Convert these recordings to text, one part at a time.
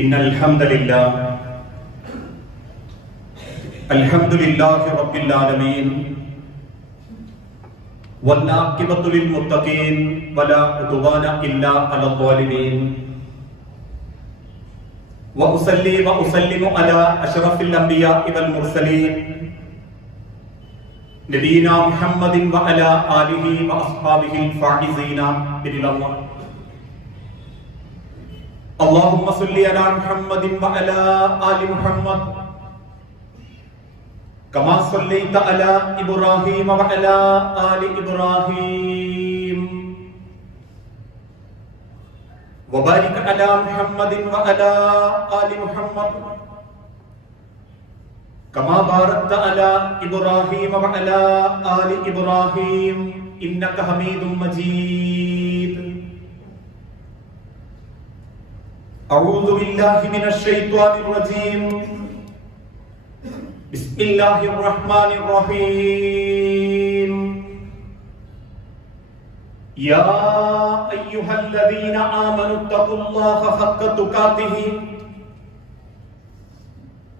ഇന്നൽ ഹംദലില്ലാഹ് അൽഹംദുലില്ലാഹി റബ്ബിൽ ആലമീൻ വൽആഖിബത്തു ലിൽ മുത്തഖീൻ വലാ ഉദ്വാന ഇല്ലാ അലൽ ളാലിമീൻ വഉസല്ലി വഉസല്ലിമു അലാ അഷ്റഫിൽ അംബിയാഇ വൽ മുർസലീൻ നബീനാ മുഹമ്മദിൻ വഅലാ ആലിഹി വഅസ്ഹാബിഹിൽ ഫായിസീന ബില്ലാഹ് اللهم صل على محمد وعلى آل محمد كما صليت على إبراهيم وعلى آل إبراهيم وبارك على محمد وعلى آل محمد كما باركت على إبراهيم وعلى آل إبراهيم إنك حميد مجيد. أعوذ بالله من الشيطان الرجيم. بسم الله الرحمن الرحيم. يا أيها الذين آمنوا اتقوا الله حق تقاته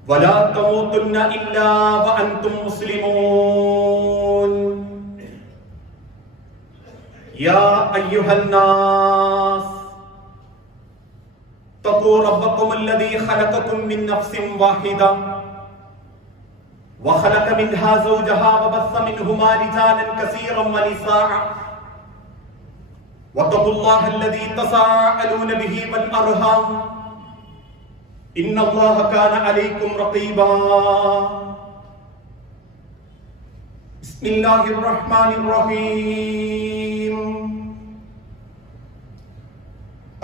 ولا تموتن إلا وأنتم مسلمون. يا أيها الناس اتقوا ربكم الذي خلقكم من نفس واحدة وخلق منها زوجها وبث منهما رجالا كثيرا ونساء واتقوا الله الذي تساءلون به والأرحام إن الله كان عليكم رقيبا. بسم الله الرحمن الرحيم.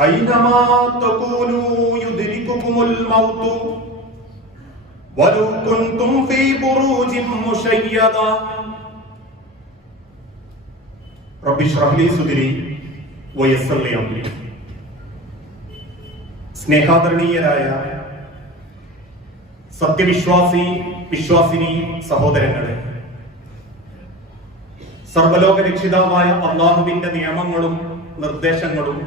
أينما تكونوا يدرككم الموت ولو كنتم في بروج مشيدة. رب اشرح لي صدري ويسر لي أمري. സ്നേഹാദരണീയരായ വിശ്വാസിനി സഹോദരങ്ങളെ, സർവ്വലോക രക്ഷിതാവായ അല്ലാഹുവിന്റെ നിയമങ്ങളും നിർദ്ദേശങ്ങളും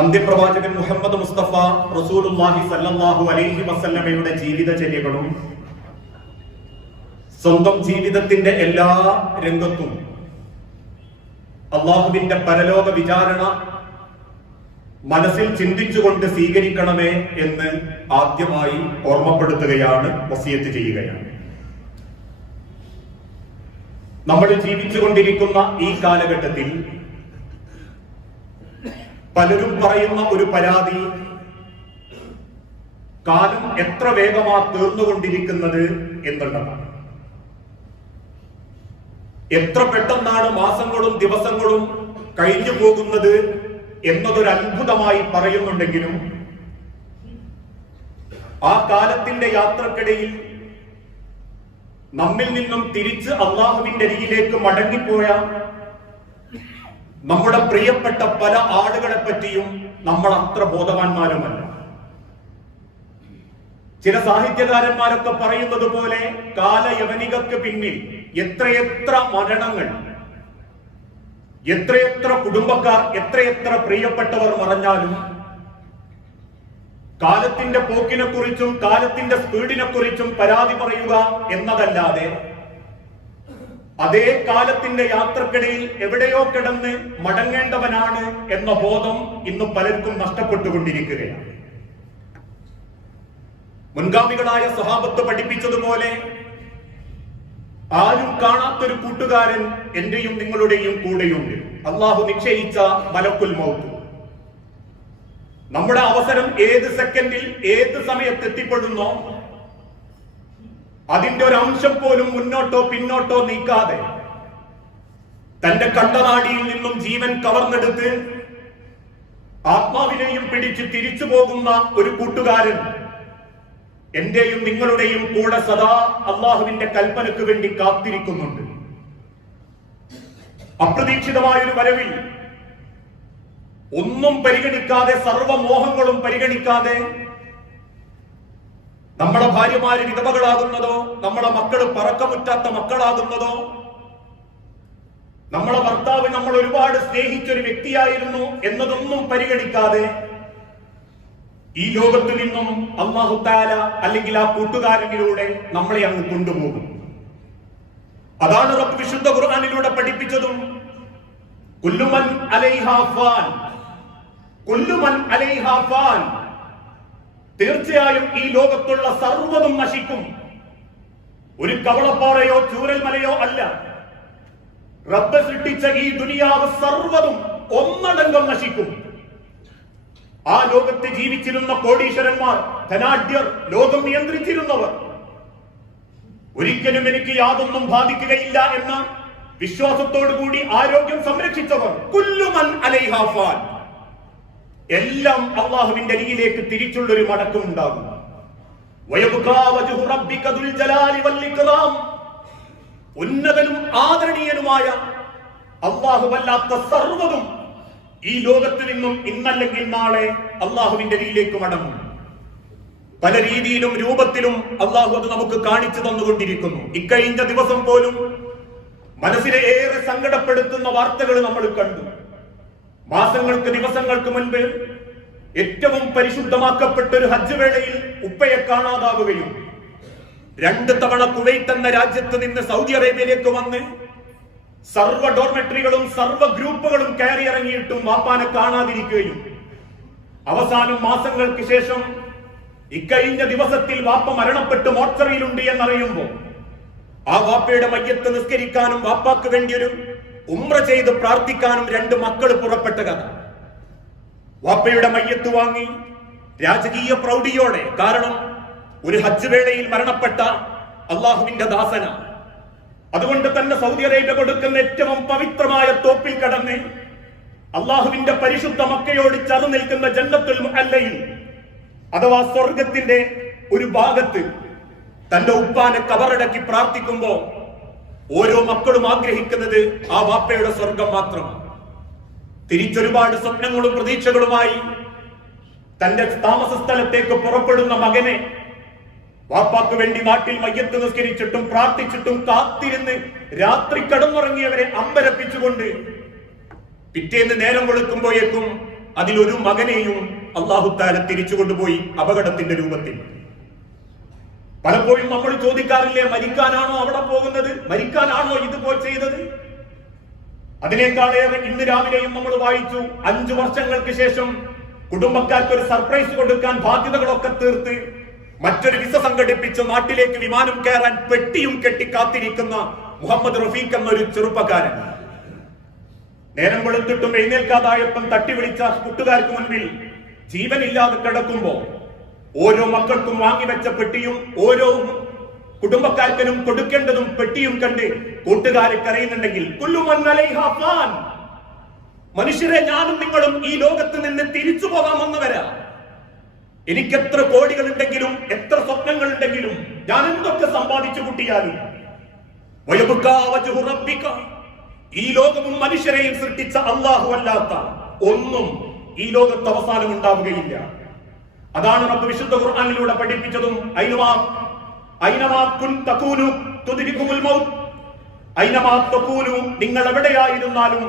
അന്ത്യപ്രവാചകൻ മുഹമ്മദ് മുസ്തഫ റസൂലുള്ളാഹി സ്വല്ലല്ലാഹു അലൈഹി വസല്ലമയുടെ ജീവിതചര്യകളും സ്വന്തം ജീവിതത്തിന്റെ എല്ലാ രംഗത്തും അല്ലാഹുവിന്റെ പരലോക വിചാരണ മനസ്സിൽ ചിന്തിച്ചുകൊണ്ട് സ്വീകരിക്കണമേ എന്ന് ആദ്യമായി ഓർമ്മപ്പെടുത്തുകയാണ്, വസിയത്ത് ചെയ്യുകയാണ്. നമ്മൾ ജീവിച്ചുകൊണ്ടിരിക്കുന്ന ഈ കാലഘട്ടത്തിൽ പലരും പറയുന്ന ഒരു പരാതി, കാലം എത്ര വേഗമാ തീർന്നുകൊണ്ടിരിക്കുന്നത് എന്നുള്ളതാണ്. എത്ര പെട്ടെന്നാണ് മാസങ്ങളും ദിവസങ്ങളും കഴിഞ്ഞു പോകുന്നത് എന്നതൊരു അത്ഭുതമായി പറയുന്നുണ്ടെങ്കിലും ആ കാലത്തിന്റെ യാത്രക്കിടയിൽ നമ്മിൽ നിന്നും തിരിച്ച് അല്ലാഹുവിന്റെ അരികിലേക്ക് മടങ്ങിപ്പോയ നമ്മുടെ പ്രിയപ്പെട്ട പല ആളുകളെ പറ്റിയും നമ്മൾ അത്ര ബോധവാന്മാരുമല്ല. ചില സാഹിത്യകാരന്മാരൊക്കെ പറയുന്നത് പോലെ കാലയവനികക്ക് പിന്നിൽ എത്രയെത്ര മരണങ്ങൾ, എത്രയെത്ര കുടുംബക്കാർ, എത്രയെത്ര പ്രിയപ്പെട്ടവർ മറഞ്ഞാലും കാലത്തിന്റെ പോക്കിനെ കുറിച്ചും കാലത്തിന്റെ സ്പീഡിനെ കുറിച്ചും പരാതി പറയുക എന്നതല്ലാതെ അതേ കാലത്തിന്റെ യാത്രക്കിടയിൽ എവിടെയോ കിടന്ന് മടങ്ങേണ്ടവനാണ് എന്ന ബോധം ഇന്ന് പലർക്കും നഷ്ടപ്പെട്ടുകൊണ്ടിരിക്കുകയാണ്. മുൻഗാമികളായ സ്വഹാബത്ത് പഠിപ്പിച്ചതുപോലെ ആരും കാണാത്തൊരു കൂട്ടുകാരൻ എന്റെയും നിങ്ങളുടെയും കൂടെയുണ്ട്. അള്ളാഹു നിശ്ചയിച്ച മലക്കുൽ മൗത്ത്. നമ്മുടെ അവസരം ഏത് സെക്കൻഡിൽ ഏത് സമയത്ത് എത്തിപ്പെടുന്നോ അതിന്റെ ഒരു അംശം പോലും മുന്നോട്ടോ പിന്നോട്ടോ നീക്കാതെ തന്റെ കണ്ടനാടിയിൽ നിന്നും ജീവൻ കവർന്നെടുത്ത് ആത്മാവിനെയും പിടിച്ച് തിരിച്ചു പോകുന്ന ഒരു കൂട്ടുകാരൻ എന്റെയും നിങ്ങളുടെയും കൂടെ സദാ അള്ളാഹുവിന്റെ കൽപ്പനയ്ക്ക് വേണ്ടി കാത്തിരിക്കുന്നുണ്ട്. അപ്രതീക്ഷിതമായൊരു വരവിൽ ഒന്നും പരിഗണിക്കാതെ, സർവമോഹങ്ങളും പരിഗണിക്കാതെ നമ്മുടെ ഭാര്യമാര് വിധവകളാകുന്നതോ, നമ്മുടെ മക്കള് പറക്കമുറ്റാത്ത മക്കളാകുന്നതോ, നമ്മളെ ഭർത്താവ് നമ്മൾ ഒരുപാട് സ്നേഹിച്ചൊരു വ്യക്തിയായിരുന്നു എന്നതൊന്നും പരിഗണിക്കാതെ ഈ ലോകത്ത് നിന്നും അല്ലാഹു തആല അല്ലെങ്കിൽ ആ കൂട്ടുകാരനിലൂടെ നമ്മളെ അങ്ങ് കൊണ്ടുപോകും. അതാണ് റബ്ബ് വിശുദ്ധ ഖുർആനിലൂടെ പഠിപ്പിച്ചതും. കുല്ലു മൻ അലൈഹാ ഫാൻ, കുല്ലു മൻ അലൈഹാ ഫാൻ. തീർച്ചയായും ഈ ലോകത്തുള്ള സർവ്വതും നശിക്കും. ഒരു കവളപ്പാറയോ ചൂരൽമലയോ അല്ല. റബ്ബ് സൃഷ്ടിച്ച ഈ ദുനിയാവ് സർവ്വതും ഒന്നടങ്കം നശിക്കും. ആ ലോകത്ത് ജീവിച്ചിരുന്ന കോടീശ്വരന്മാർ, ധനാഢ്യർ, ലോകം നിയന്ത്രിച്ചിരുന്നവർ, ഒരിക്കലും എനിക്ക് യാതൊന്നും ബാധിക്കുകയില്ല എന്ന വിശ്വാസത്തോടുകൂടി ആരോഗ്യം സംരക്ഷിച്ചവർ, കുല്ലു മൻ അലൈഹാ ഫാൻ, എല്ലാം അല്ലാഹുവിന്റെ അരികിലേക്ക് തിരിച്ചുള്ളൊരു മടക്കം ഉണ്ടാകും. വയബ്ഖാ വജ്ഹു റബ്ബിക ദുൽ ജലാലി വൽ ഇക്റാം. ഉന്നതനും ആദരണീയനുമായ അല്ലാഹുവല്ലാത്ത സർവ്വതും ഈ ലോകത്ത് നിന്നും ഇന്നല്ലെങ്കിൽ നാളെ അല്ലാഹുവിന്റെ അരികിലേക്ക് മടങ്ങും. പല രീതിയിലും രൂപത്തിലും അല്ലാഹു അത് നമുക്ക് കാണിച്ചു തന്നുകൊണ്ടിരിക്കുന്നു. ഇക്കഴിഞ്ഞ ദിവസം പോലും മനസ്സിനെ ഏറെ സങ്കടപ്പെടുത്തുന്ന വാർത്തകൾ നമ്മൾ കണ്ടു. മാസങ്ങൾക്ക് ദിവസങ്ങൾക്ക് മുൻപ് ഏറ്റവും പരിശുദ്ധമാക്കപ്പെട്ട ഒരു ഹജ്ജ് വേളയിൽ ഉപ്പയെ കാണാതാവുകയും 2 തവണ കുവൈത്ത് എന്ന രാജ്യത്ത് നിന്ന് സൗദി അറേബ്യയിലേക്ക് വന്ന് സർവ്വ ഡോർമെട്രികളും സർവ്വ ഗ്രൂപ്പുകളും കയറി ഇറങ്ങിയിട്ടും വാപ്പാനെ കാണാതിരിക്കുകയും അവസാനം മാസങ്ങൾക്ക് ശേഷം ഇക്കഴിഞ്ഞ ദിവസത്തിൽ വാപ്പ മരണപ്പെട്ട് മോർച്ചറിയിലുണ്ട് എന്നറിയുമ്പോൾ ആ വാപ്പയുടെ മയ്യത്ത് നിസ്കരിക്കാനും വാപ്പാക്ക് വേണ്ടിയൊരു ഉംറ ചെയ്ത് പ്രാർത്ഥിക്കാനും 2 മക്കൾ പുറപ്പെട്ട കഥ. വാപ്പയുടെ മയ്യത്ത് വാങ്ങി രാജകീയ പ്രൗഢിയോടെ, കാരണം ഒരു ഹജ്ജ് വേളയിൽ മരണപ്പെട്ട അള്ളാഹുവിന്റെ ദാസന, അതുകൊണ്ട് തന്നെ സൗദി അറേബ്യ കൊടുക്കുന്ന ഏറ്റവും പവിത്രമായ തോപ്പിൽ കടന്ന് അള്ളാഹുവിന്റെ പരിശുദ്ധ മക്കയോട് ചേർന്ന് നിൽക്കുന്ന ജന്നത്തുൽ മുഅല്ലയിൽ അഥവാ സ്വർഗത്തിന്റെ ഒരു ഭാഗത്ത് തന്റെ ഉപ്പാനെ കബറടക്കി പ്രാർത്ഥിക്കുമ്പോ ഓരോ മക്കളും ആഗ്രഹിക്കുന്നത് ആ വാപ്പയുടെ സ്വർഗം മാത്രമാണ്. തിരിച്ചൊരുപാട് സ്വപ്നങ്ങളും പ്രതീക്ഷകളുമായി തന്റെ താമസ സ്ഥലത്തേക്ക് പുറപ്പെടുന്ന മകനെ വാപ്പാക്ക് വേണ്ടി നാട്ടിൽ മയ്യത്ത് നിസ്കരിച്ചിട്ടും പ്രാർത്ഥിച്ചിട്ടും കാത്തിരുന്ന് രാത്രി കടന്നുറങ്ങിയവരെ അമ്പരപ്പിച്ചുകൊണ്ട് പിറ്റേന്ന് നേരം വെളുക്കുമ്പോഴേക്കും അതിലൊരു മകനെയും അല്ലാഹു തആല തിരിച്ചു കൊണ്ടുപോയി അപകടത്തിന്റെ രൂപത്തിൽ. പലപ്പോഴും നമ്മൾ ചോദിക്കാറില്ലേ, മരിക്കാനാണോ അവിടെ പോകുന്നത്, മരിക്കാനാണോ ഇതുപോലെ ചെയ്തത്? അതിനേക്കാളേറെ ഇന്ന് രാവിലെയും നമ്മൾ വായിച്ചു, 5 വർഷങ്ങൾക്ക് ശേഷം കുടുംബക്കാർക്ക് ഒരു സർപ്രൈസ് കൊടുക്കാൻ ബാധ്യതകളൊക്കെ തീർത്ത് മറ്റൊരു വിസ സംഘടിപ്പിച്ച് നാട്ടിലേക്ക് വിമാനം കയറാൻ പെട്ടിയും കെട്ടി കാത്തിരിക്കുന്ന മുഹമ്മദ് റഫീഖ് എന്നൊരു ചെറുപ്പക്കാരൻ. നേരം വെളുത്തിട്ടും എഴുന്നേൽക്കാതായപ്പം തട്ടി വിളിച്ച കൂട്ടുകാർക്ക് മുൻപിൽ ജീവനില്ലാതെ കിടക്കുമ്പോ ഓരോ മക്കൾക്കും വാങ്ങിവെച്ച പെട്ടിയും ഓരോ കുടുംബക്കാർക്കനും കൊടുക്കേണ്ടതും പെട്ടിയും കണ്ട് കൂട്ടുകാരെ കരയുന്നുണ്ടെങ്കിൽ, കുല്ലു മൻ അലൈഹാ ഫാൻ, മനുഷ്യരെ ഞാനും നിങ്ങളും ഈ ലോകത്ത് നിന്ന് തിരിച്ചു പോകാൻ വന്നവരാ. എനിക്ക് എത്ര കോടികളുണ്ടെങ്കിലും എത്ര സ്വപ്നങ്ങൾ ഉണ്ടെങ്കിലും ഞാൻ എന്തൊക്കെ സമ്പാദിച്ചു കൂട്ടിയാലും വയബ്ഖാ വജ്ഹു റബ്ബിക, ഈ ലോകവും മനുഷ്യരെയും സൃഷ്ടിച്ച അല്ലാഹു അല്ലാത്ത ഒന്നും ഈ ലോകത്ത് അവസാനം ഉണ്ടാവുകയില്ല. അതാണ് റബ്ബ് വിശുദ്ധ ഖുർആനിലൂടെ പഠിപ്പിച്ചതും. ഐനമാ തകൂനു തുദ്രികുൽ മൗത്ത്, ഐനമാ തകൂനു, നിങ്ങൾ എവിടെയായിരുന്നാലും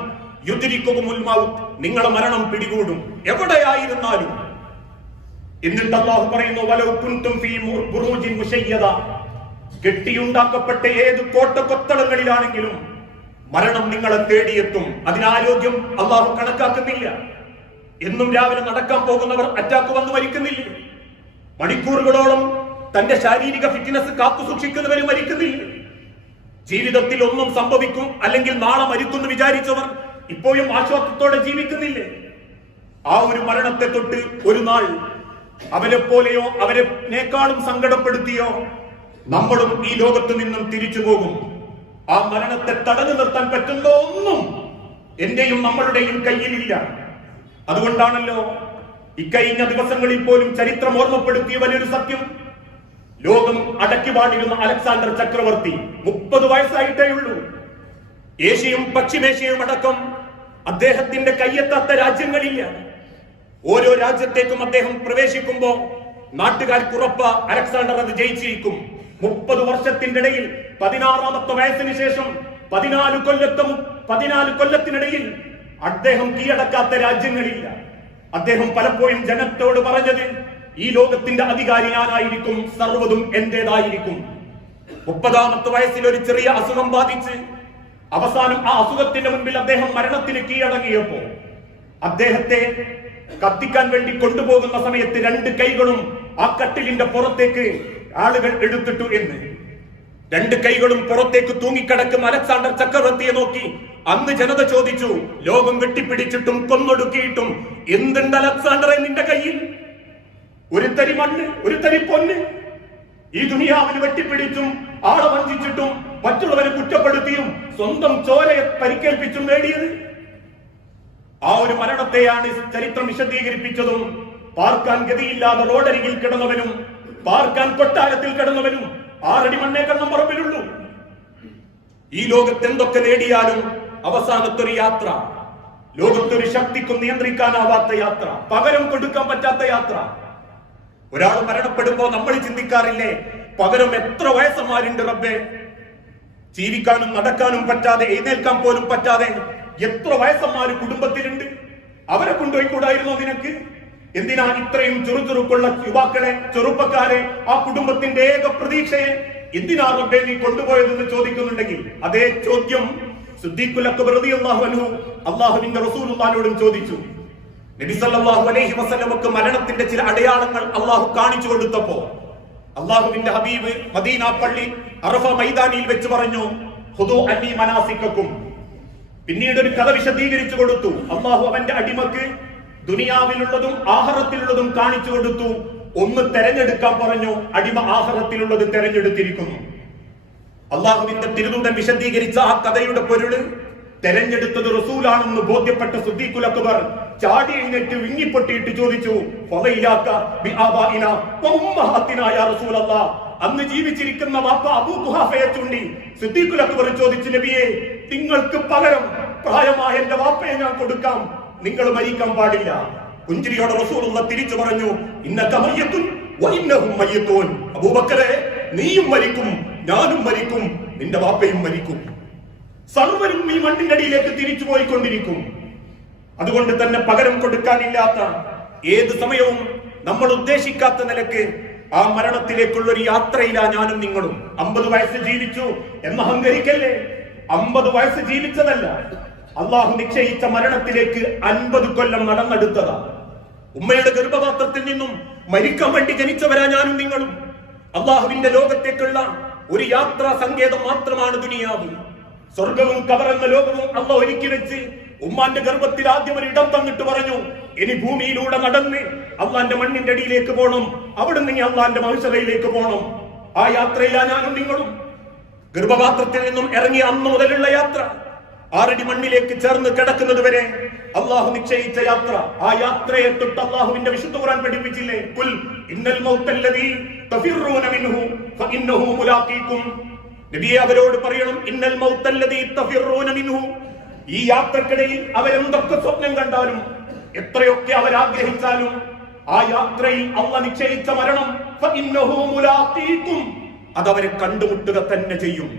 യുദ്രികുൽ മൗത്ത്, നിങ്ങളെ മരണം പിടികൂടും, എവിടെയായിരുന്നാലും. എന്നിട്ട് അല്ലാഹു പറയുന്നു, വലൗ കുൻതും ഫീ ബുറൂജിൻ മുശയ്യദ, കെട്ടിയുണ്ടാക്കപ്പെട്ട ഏത് കോട്ടക്കൊത്തളങ്ങളിലാണെങ്കിലും മരണം നിങ്ങളെ തേടിയെത്തും. അതിനാരോഗ്യം അല്ലാഹു കണക്കാക്കുന്നില്ല. എന്നും രാവിലെ നടക്കാൻ പോകുന്നവർ അറ്റാക്ക് വന്നു മരിക്കുന്നില്ല. മണിക്കൂറുകളോളം തന്റെ ശാരീരിക ഫിറ്റ്നസ് കാത്തു സൂക്ഷിക്കുന്നവരും മരിക്കുന്നില്ല. ജീവിതത്തിൽ ഒന്നും സംഭവിക്കും അല്ലെങ്കിൽ നാളെ മരിക്കുമെന്ന് വിചാരിച്ചവർ ഇപ്പോഴും ആശ്വാസത്തോടെ ജീവിക്കുന്നില്ലേ? ആ ഒരു മരണത്തെ തൊട്ട് ഒരു നാൾ അവരെ പോലെയോ അവരെക്കാളും സങ്കടപ്പെടുത്തിയോ നമ്മളും ഈ ലോകത്ത് നിന്നും തിരിച്ചു പോകും. ആ മരണത്തെ തടഞ്ഞു നിർത്താൻ പറ്റുന്ന ഒന്നും എന്റെയും നമ്മളുടെയും കയ്യിലില്ല. അതുകൊണ്ടാണല്ലോ ഇക്കഴിഞ്ഞ ദിവസങ്ങളിൽ പോലും ചരിത്രം ഓർമ്മപ്പെടുത്തിയ വലിയൊരു സത്യം, ലോകം അടക്കി വാണിരുന്ന അലക്സാണ്ടർ ചക്രവർത്തി 30 വയസ്സായിട്ടേ ഉള്ളൂ. ഏഷ്യയും പശ്ചിമേഷ്യയും അടക്കം അദ്ദേഹത്തിന്റെ കയ്യെത്താത്ത രാജ്യങ്ങളില്ല. ഓരോ രാജ്യത്തേക്കും അദ്ദേഹം പ്രവേശിക്കുമ്പോ നാട്ടുകാർക്കുറപ്പ അലക്സാണ്ടർ അത് ജയിച്ചിരിക്കും. 30 വർഷത്തിന്റെ ഇടയിൽ 16ാമത്തെ വയസ്സിന് ശേഷം 14 കൊല്ലത്തിനിടയിൽ അദ്ദേഹം കീഴടക്കാത്ത രാജ്യങ്ങളില്ല. അദ്ദേഹം പലപ്പോഴും ജനത്തോട് പറഞ്ഞത്, ഈ ലോകത്തിന്റെ അധികാരി ഞാനായിരിക്കും, സർവ്വതും എന്റേതായിരിക്കും. 30ാമത്തെ വയസ്സിൽ ഒരു ചെറിയ അസുഖം ബാധിച്ച് അവസാനം ആ അസുഖത്തിന്റെ മുൻപിൽ അദ്ദേഹം മരണത്തിന് കീഴടങ്ങിയപ്പോ അദ്ദേഹത്തെ കത്തിക്കാൻ വേണ്ടി കൊണ്ടുപോകുന്ന സമയത്ത് 2 കൈകളും ആ കട്ടിലിന്റെ പുറത്തേക്ക് ആളുകൾ എടുത്തിട്ടു എന്ന്. 2 കൈകളും പുറത്തേക്ക് തൂങ്ങിക്കിടക്കും അലക്സാണ്ടർ ചക്രവർത്തിയെ നോക്കി അന്ന് ജനത ചോദിച്ചു, ലോകം വെട്ടിപ്പിടിച്ചിട്ടും കൊന്നൊടുക്കിയിട്ടും എന്തുണ്ട് അലക്സാണ്ടറെ നിന്റെ കയ്യിൽ? ഒരു തരി മണ്ണ്, ഒരു തരി പൊന്ന്. ഈ ദുനിയാവിന് വെട്ടിപ്പിടിച്ചും ആളെ വഞ്ചിച്ചിട്ടും മറ്റുള്ളവരെ കുറ്റപ്പെടുത്തിയും സ്വന്തം ചോരയെ പരിക്കേൽപ്പിച്ചും നേടിയത്. ആ ഒരു മരണത്തെയാണ് ചരിത്രം വിശദീകരിപ്പിച്ചതും. പാർക്കാൻ ഗതിയില്ലാതെ റോഡരികിൽ കിടന്നവനും പാർക്കാൻ കൊട്ടാരത്തിൽ കിടന്നവനും 6 അടി മണ്ണേ കണ്ണം പറമ്പിലുള്ളൂ. ഈ ലോകത്ത് എന്തൊക്കെ നേടിയാലും അവസാനത്തൊരു യാത്ര, ലോകത്തൊരു ശക്തിക്കും നിയന്ത്രിക്കാനാവാത്ത യാത്ര, പകരം കൊടുക്കാൻ പറ്റാത്ത യാത്ര. ഒരാൾ മരണപ്പെടുമ്പോ നമ്മൾ ചിന്തിക്കാറില്ലേ, പകരം എത്ര വയസ്സന്മാരുണ്ട് റബ്ബേ, ജീവിക്കാനും നടക്കാനും പറ്റാതെ എഴുന്നേൽക്കാൻ പോലും പറ്റാതെ എത്ര വയസ്സന്മാര് കുടുംബത്തിലുണ്ട്, അവരെ കൊണ്ടുപോയിക്കൂടായിരുന്നോ നിനക്ക്? എന്തിനാ ഇത്രയും ചെറുചെറുക്കുള്ള യുവാക്കളെ, ചെറുപ്പക്കാരെ, ആ കുടുംബത്തിന്റെ ഏക പ്രതീക്ഷയെ എന്തിനാ റബ്ബേ നീ കൊണ്ടുപോയതെന്ന് ചോദിക്കുന്നുണ്ടെങ്കിൽ അതേ ചോദ്യം സിദ്ദീഖുൽ അക്ബർ റളിയല്ലാഹു അൻഹു അല്ലാഹുവിന്റെ റസൂലുള്ളാഹിനോടും ചോദിച്ചു. നബി സല്ലല്ലാഹു അലൈഹി വസല്ലമക്ക് മരണത്തിന്റെ ചില അടയാളങ്ങൾ അല്ലാഹു കാണിച്ചു കൊടുത്തപ്പോ അല്ലാഹുവിന്റെ ഹബീബ് മദീന പള്ളി അറഫ മൈതാനിയിൽ വെച്ച് പറഞ്ഞു, ഖുദൂ അന്നി മനാസിക്കക്കും. പിന്നീട് ഒരു കഥ വിശദീകരിച്ചു കൊടുത്തു. അല്ലാഹു അവന്റെ അടിമക്ക് ദുനിയാവിലുള്ളതും ആഖിറത്തിലുള്ളതും കാണിച്ചു കൊടുത്തു. ഒന്ന് തെരഞ്ഞെടുക്കാൻ പറഞ്ഞു, അടിമ ആഖിറത്തിലുള്ളത് തെരഞ്ഞെടുത്തിരിക്കുന്നു. അല്ലാഹുവിന്റെ തിരുദൂതൻ വിശദീകരിച്ച ആ കഥയുടെ പൊരുള് തെരഞ്ഞെടുത്തത് റസൂലാണെന്ന് ബോധ്യപ്പെട്ട സിദ്ദീഖുൽ അക്ബർ ചാടി എഴുന്നേറ്റ് വിങ്ങിപ്പൊട്ടിയിട്ട് ചോദിച്ചു, അന്ന് ജീവിച്ചിരിക്കുന്ന വാപ്പ അബൂ ഖുഹാഫയെ ചൂണ്ടി സിദ്ദീഖുൽ അക്ബർ ചോദിച്ചു, നബിയെ, നിങ്ങൾക്ക് പകരം പ്രായമായ എന്റെ വാപ്പയെ ഞാൻ കൊടുക്കാം, നിങ്ങൾ മരിക്കാൻ പാടില്ല. പുഞ്ചിരിയോടെ റസൂലുള്ള തിരിച്ചു പറഞ്ഞു, ഇന്നക മയ്യത്തുൻ വഇന്നഹും മയ്യത്തൂൻ. അബൂബക്കറെ, നീയും മരിക്കും, ഞാനും മരിക്കും, നിന്റെ വാപ്പയും മരിക്കും. സർവരും ഈ മണ്ണിന്റെ അടിയിലേക്ക് തിരിച്ചു പോയിക്കൊണ്ടിരിക്കും. അതുകൊണ്ട് തന്നെ പകരം കൊടുക്കാനില്ലാത്ത, ഏത് സമയവും നമ്മൾ ഉദ്ദേശിക്കാത്ത നിലക്ക് ആ മരണത്തിലേക്കുള്ള ഒരു യാത്രയിലാ ഞാനും നിങ്ങളും. 50 വയസ്സ് ജീവിച്ചു എന്ന് അഹങ്കരിക്കല്ലേ. 50 വയസ്സ് ജീവിച്ചതല്ല, അള്ളാഹു നിശ്ചയിച്ച മരണത്തിലേക്ക് 50 കൊല്ലം നടന്നെടുത്തതാ. ഉമ്മയുടെ ഗർഭപാത്രത്തിൽ നിന്നും മരിക്കാൻ വേണ്ടി ജനിച്ചവരാ ഞാനും നിങ്ങളും. അള്ളാഹുവിന്റെ ലോകത്തേക്കുള്ള ഒരു യാത്രാ സങ്കേതം മാത്രമാണ് ദുനിയാവ്. സ്വർഗവും കബറെന്ന ലോകവും അള്ളാഹ് ഒരുക്കി വെച്ച് ഉമ്മാന്റെ ഗർഭത്തിൽ ആദ്യം ഒരു ഇടം തന്നിട്ട് പറഞ്ഞു, ഇനി ഭൂമിയിലൂടെ നടന്ന് അള്ളാന്റെ മണ്ണിന്റെ അടിയിലേക്ക് പോകണം, അവിടുന്ന് ഇനി അള്ളാന്റെ മഹ്ശറയിലേക്ക് പോകണം. ആ യാത്രയിലാ ഞാനും നിങ്ങളും. ഗർഭപാത്രത്തിൽ നിന്നും ഇറങ്ങിയ അന്ന് മുതലുള്ള യാത്ര, 6 അടി മണ്ണിലേക്ക് ചേർന്ന് കിടക്കുന്നത് വരെ അള്ളാഹു നിശ്ചയിച്ച യാത്ര. ആ യാത്രയെ തൊട്ട് അള്ളാഹുവിന്റെ വിശുദ്ധ ഖുർആൻ പഠിപ്പിച്ചില്ലേ, ഖുൽ ഇന്നൽ മൗതല്ലദീ തഫിറൂന മിൻഹു ഫഇന്നഹു മുലാഖീകും. നബിയെ, അവരോട് പറയണം, ഇന്നൽ മൗതല്ലദീ തഫിറൂന മിൻഹു. ഈ യാത്രക്കിടയിൽ അവരെന്തൊക്കെ സ്വപ്നം കണ്ടാലും എത്രയൊക്കെ അവരാഗ്രഹിച്ചാലും ആ യാത്രയിൽ അള്ളാഹ് നിശ്ചയിച്ച മരണം ഫഇന്നഹു മുലാഖീകും, അതവരെ കണ്ടുമുട്ടുക തന്നെ ചെയ്യും.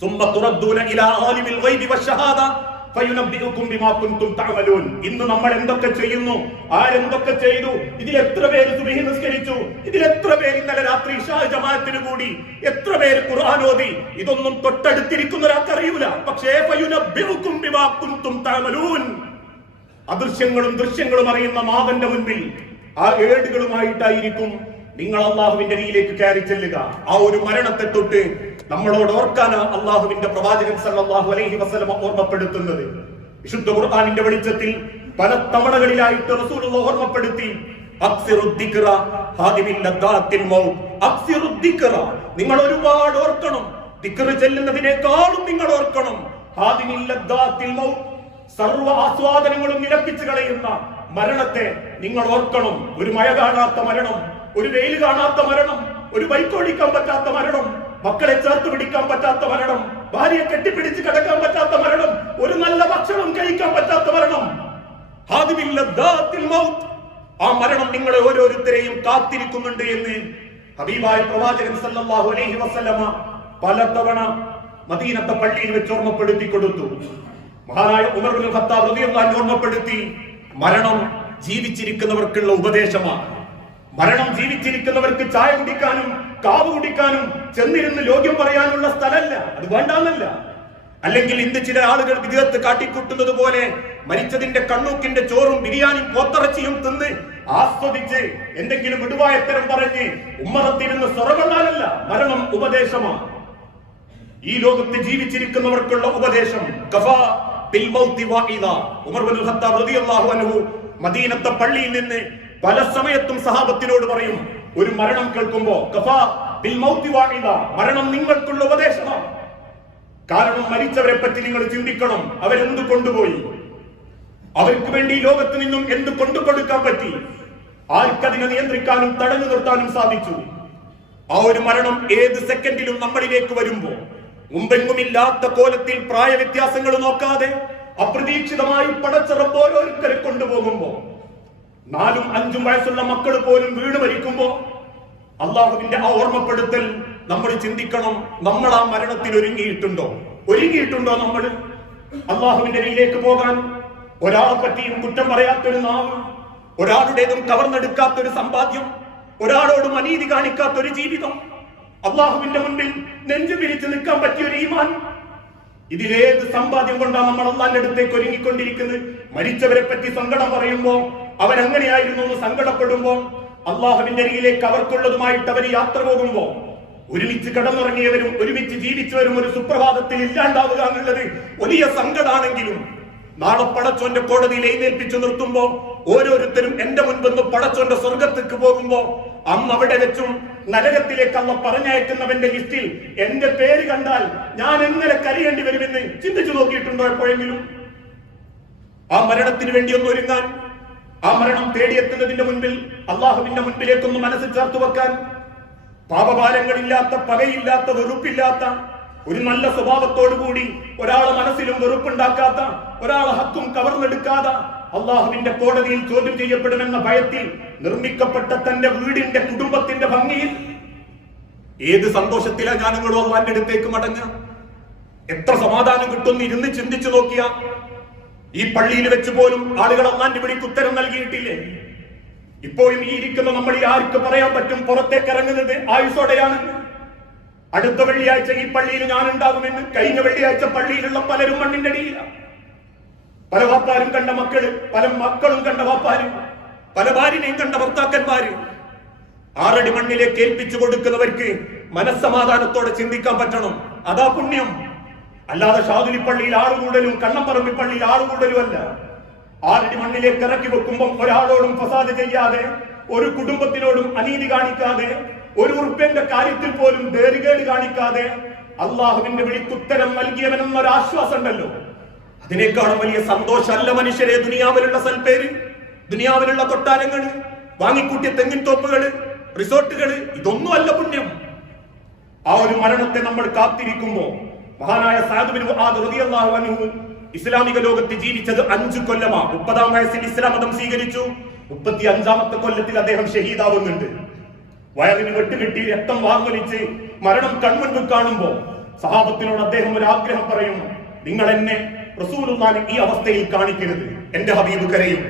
സുമ്മ തുറദ്ദൂന ഇലാ ആലിമിൽ ഗൈബി വശഹാദ ഫയുനബ്ബിഉകും ബിമാ കുൻതും തഅമലൂൻ. ഇന്ന് നമ്മൾ എന്തൊക്കെ ചെയ്യുന്നു, ആരെന്തൊക്കെ ചെയ്തു, ഇതിൽ എത്ര പേര് സുബ്ഹി നിസ്കരിച്ചു, ഇതിൽ എത്ര പേര് ഇന്നലെ രാത്രി ഇശാ ജമാഅത്തിന് കൂടി, എത്ര പേര് ഖുർആൻ ഓതി, ഇതൊന്നും തൊട്ടടുത്തിരിക്കുന്ന ഒരാൾക്ക് അറിയൂല. പക്ഷേ ഫയുനബ്ബിഉകും ബിമാ കുൻതും തഅമലൂൻ, അദൃശ്യങ്ങളും ദൃശ്യങ്ങളും അറിയുന്ന മാതന്റെ മുൻപിൽ ആ ഏടുകളുമായിട്ടായിരിക്കും നിങ്ങൾ അള്ളാഹുവിന്റെ അരിയിലേക്ക് കയറി ചെല്ലുക. ആ ഒരു മരണത്തെ തൊട്ട് നമ്മളോട് ഓർക്കാനാ അള്ളാഹുവിന്റെ പ്രവാചകൻ സല്ലല്ലാഹു അലൈഹി വസല്ലം ഓർമ്മപ്പെടുത്തുന്നത്. വിശുദ്ധ ഖുർആനിന്റെ വെളിച്ചത്തിൽ പല തവണകളിലായിട്ട് റസൂലുള്ളാഹി ഓർമ്മപ്പെടുത്തി, നിങ്ങൾ ഒരുപാട് ഓർക്കണം, ദിക്ർ ചെല്ലുന്നതിനേക്കാളും നിങ്ങൾ ഓർക്കണം. സർവ ആസ്വാദനങ്ങളും നിരപ്പിച്ചു കളയുന്ന മരണത്തെ നിങ്ങൾ ഓർക്കണം. ഒരു മഴ കാണാത്ത മരണം, ഒരു വെയിൽ കാണാത്ത മരണം, ഒരു ബൈക്കോടിക്കാൻ പറ്റാത്ത മരണം, മക്കളെ ചേർത്ത് പിടിക്കാൻ പറ്റാത്ത മരണം, ഭാര്യയെ കെട്ടിപ്പിടിച്ച് കിടക്കാൻ പറ്റാത്ത മരണം, ഒരു നല്ല ഭക്ഷണം കഴിക്കാൻ പറ്റാത്ത മരണം. ആ മരണം നിങ്ങളെ ഓരോരുത്തരെയും കാത്തിരിക്കുന്നുണ്ട് എന്ന് ഹബീബായ പ്രവാചകൻ സല്ലല്ലാഹു അലൈഹി വസല്ലമ പലതവണ മദീനത്തെ പള്ളിയിൽ വെച്ച് ഓർമ്മപ്പെടുത്തി കൊടുത്തു. മഹാനായ ഉമർ ഇബ്നുൽ ഖത്താബ് റളിയല്ലാഹു അൻഹു ഓർമ്മപ്പെടുത്തി, മരണം ജീവിച്ചിരിക്കുന്നവർക്കുള്ള ഉപദേശമാണ്. മരണം ജീവിച്ചിരിക്കുന്നവർക്ക് ചായ കുടിക്കാനും കാവ് കുടിക്കാനും ചെന്നിരുന്ന് ലോക്യം പറയാനുള്ള സ്ഥലമല്ല, അത് വേണ്ടാന്നല്ല. അല്ലെങ്കിൽ ഇന്ന് ചില ആളുകൾ വിദേഹത്ത് കാട്ടിക്കൂട്ടുന്നത് പോലെ മരിച്ചതിന്റെ കണ്ണൂക്കിന്റെ ചോറും ബിരിയാണിയും പോത്തിറച്ചിയും തിന്ന് ആസ്വദിച്ച് എന്തെങ്കിലും വിടുവായത്തരം പറഞ്ഞ് ഉമ്മറത്തിരുന്ന് സ്വറകൊള്ളാനല്ല. മരണം ഉപദേശമാണ്. ഈ ലോകത്ത് ജീവിച്ചിരിക്കുന്നവർക്കുള്ള ഉപദേശം. ഉമർ ഇബ്നുൽ ഖത്താബ് റളിയല്ലാഹു അൻഹു മദീനത്തെ പള്ളിയിൽ നിന്ന് പല സമയത്തും സഹാബത്തിനോട് പറയും, ഒരു മരണം കേൾക്കുമ്പോ കഫാ ബിൽ മൗതി വാഇദ, മരണം നിങ്ങൾക്കുള്ള ഉപദേശമാണ്. കാരണം മരിച്ചവരെ പറ്റി നിങ്ങൾ ചിന്തിക്കണം. അവരെന്ത് കൊണ്ടുപോയി, അവർക്ക് വേണ്ടി ലോകത്ത് നിന്നും എന്ത് കൊണ്ടുകൊടുക്കാൻ പറ്റി, ആർക്കതിനെ നിയന്ത്രിക്കാനും തടഞ്ഞു നിർത്താനും സാധിച്ചു. ആ ഒരു മരണം ഏത് സെക്കൻഡിലും നമ്മളിലേക്ക് വരുമ്പോ മുമ്പെങ്ങുമില്ലാത്ത കോലത്തിൽ പ്രായവ്യത്യാസങ്ങൾ നോക്കാതെ അപ്രതീക്ഷിതമായി പടച്ചറപ്പ് ഓരോരുത്തരെ കൊണ്ടുപോകുമ്പോ 4ഉം 5ഉം വയസ്സുള്ള മക്കൾ പോലും വീണ് മരിക്കുമ്പോ അള്ളാഹുവിന്റെ ആ ഓർമ്മപ്പെടുത്തൽ നമ്മൾ ചിന്തിക്കണം. നമ്മൾ ആ മരണത്തിന് ഒരുങ്ങിയിട്ടുണ്ടോ നമ്മൾ അള്ളാഹുവിന്റെ അരികിലേക്ക് പോകാൻ? ഒരാളെ പറ്റിയും കുറ്റം പറയാത്തൊരു നാവ്, ഒരാളുടേതും കവർന്നെടുക്കാത്തൊരു സമ്പാദ്യം, ഒരാളോടും അനീതി കാണിക്കാത്തൊരു ജീവിതം, അള്ളാഹുവിന്റെ മുൻപിൽ നെഞ്ചു പിരിച്ചു നിൽക്കാൻ പറ്റിയൊരു ഈമാൻ. ഇതിലേത് സമ്പാദ്യം കൊണ്ടാണ് നമ്മൾ അള്ളാന്റെ അടുത്തേക്ക് ഒരുങ്ങിക്കൊണ്ടിരിക്കുന്നത്? മരിച്ചവരെ പറ്റി സങ്കടം പറയുമ്പോ അവരങ്ങനെയായിരുന്നു എന്ന് സങ്കടപ്പെടുമ്പോ അള്ളാഹുവിന്റെ അരികിലേക്ക് അവർക്കുള്ളതുമായിട്ട് അവർ യാത്ര പോകുമ്പോ ഒരുമിച്ച് കിടന്നുറങ്ങിയവരും ഒരുമിച്ച് ജീവിച്ചവരും ഒരു സുപ്രഭാതത്തിൽ ഇല്ലാണ്ടാവുക എന്നുള്ളത് വലിയ സങ്കടാണെങ്കിലും നാളെ പടച്ചോന്റെ കോടതിയിൽ എഴുന്നേൽപ്പിച്ചു നിർത്തുമ്പോ ഓരോരുത്തരും എന്റെ മുൻപെന്ന് പടച്ചോന്റെ സ്വർഗത്തേക്ക് പോകുമ്പോ അന്ന് അവിടെ വെച്ചും നരകത്തിലേക്ക് അള്ള പറഞ്ഞയക്കുന്നവന്റെ ലിസ്റ്റിൽ എന്റെ പേര് കണ്ടാൽ ഞാൻ എങ്ങനെ കരയേണ്ടി വരുമെന്ന് ചിന്തിച്ചു നോക്കിയിട്ടുണ്ടോ എപ്പോഴെങ്കിലും? ആ മരണത്തിന് വേണ്ടി ഒന്ന് ഒരുങ്ങാൻ, ആ മരണം തേടിയെത്തുന്നതിന്റെ മുൻപിൽ അള്ളാഹുവിന്റെ മുൻപിലേക്കൊന്ന് മനസ്സ് ചേർത്ത് വെക്കാൻ, പാപഭാരങ്ങളില്ലാത്ത, പകയില്ലാത്ത, വെറുപ്പില്ലാത്ത, ഒരു നല്ല സ്വഭാവത്തോടുകൂടി ഒരാളെ മനസ്സിലും വെറുപ്പുണ്ടാക്കാത്ത, ഒരാളെ ഹക്കും കവർന്നെടുക്കാതെ അള്ളാഹുവിന്റെ കോടതിയിൽ ചോദ്യം ചെയ്യപ്പെടുമെന്ന ഭയത്തിൽ നിർമ്മിക്കപ്പെട്ട തന്റെ വീടിന്റെ കുടുംബത്തിന്റെ ഭംഗിയിൽ ഏത് സന്തോഷത്തിലാണ് ഞാൻ നിങ്ങളോ അള്ളാന്റെ അടുത്തേക്ക് മടങ്ങുക? എത്ര സമാധാനം കിട്ടുമെന്ന് ഇരുന്ന് ചിന്തിച്ചു നോക്കിയ ഈ പള്ളിയിൽ വെച്ച് പോലും ആളുകൾ അള്ളാന്റെ വിളിക്ക് ഉത്തരം നൽകിയിട്ടില്ലേ? ഇപ്പോഴും ഈ ഇരിക്കുന്ന നമ്മൾ ഈ ആർക്ക് പറയാൻ പറ്റും പുറത്തേക്ക് ഇറങ്ങുന്നത് ആയുസോടെയാണ്? അടുത്ത വെള്ളിയാഴ്ച ഈ പള്ളിയിൽ ഞാൻ ഉണ്ടാകുമെന്ന്. കഴിഞ്ഞ വെള്ളിയാഴ്ച പള്ളിയിലുള്ള പലരും മണ്ണിന്റെ അടിയിലാണ്. പല വാപ്പാരും കണ്ട മക്കള്, പല മക്കളും കണ്ട വാപ്പാര്, പല ഭാര്യനെയും കണ്ട ഭർത്താക്കന്മാര്. 6 അടി മണ്ണിലേക്ക് ഏൽപ്പിച്ചു കൊടുക്കുന്നവർക്ക് മനസ്സമാധാനത്തോടെ ചിന്തിക്കാൻ പറ്റണം. അതാ പുണ്യം. അല്ലാതെ ഷാദുലി പള്ളിയിൽ ആളുകൂടലും കണ്ണമ്പറമ്പി പള്ളിയിൽ ആളുകൂടലും അല്ല. 6 അടി മണ്ണിലേക്ക് ഇറക്കി വെക്കുമ്പോൾ ഒരാളോടും ഫസാദ് ചെയ്യാതെ, ഒരു കുടുംബത്തിനോടും അനീതി കാണിക്കാതെ, ഒരു ഉറുപ്പ്യന്റെ കാര്യത്തിൽ പോലും ദേറികേട് കാണിക്കാതെ അള്ളാഹുവിന്റെ വിളിക്കുത്തരം നൽകിയവനെന്നൊരാശ്വാസം ഉണ്ടല്ലോ. അതിനേക്കാളും വലിയ സന്തോഷമല്ല മനുഷ്യരെ ദുനിയാവിലുള്ള സൽപ്പേര്, ദുനിയാവിലുള്ള കൊട്ടാരങ്ങള്, വാങ്ങിക്കൂട്ടിയ തെങ്ങിൻ തോപ്പുകള്, റിസോർട്ടുകള്, ഇതൊന്നും അല്ല പുണ്യം. ആ ഒരു മരണത്തെ നമ്മൾ കാത്തിരിക്കുമ്പോ മഹാനായ സഅദ് ബിൻ മുആദ് റളിയല്ലാഹു അൻഹു ഇസ്ലാമിക ലോകത്ത് ജീവിച്ചത് 5 കൊല്ലമാണ്. 30-ാം വയസ്സിൽ ഇസ്ലാം മതം സ്വീകരിച്ചു. 35-ാമത്തെ കൊല്ലത്തിൽ അദ്ദേഹം ഷഹീദാവുന്നുണ്ട്. വയറിന് വെട്ടുകിട്ടി രക്തം വാർന്നൊലിച്ച് മരണം കൺമുൻപിൽ കാണുമ്പോ സഹാബത്തിനോട് അദ്ദേഹം ഒരു ആഗ്രഹം പറയും, നിങ്ങൾ എന്നെ റസൂലുള്ളാഹിനെ ഈ അവസ്ഥയിൽ കാണിക്കരുത്. എന്റെ ഹബീബ് കരയും,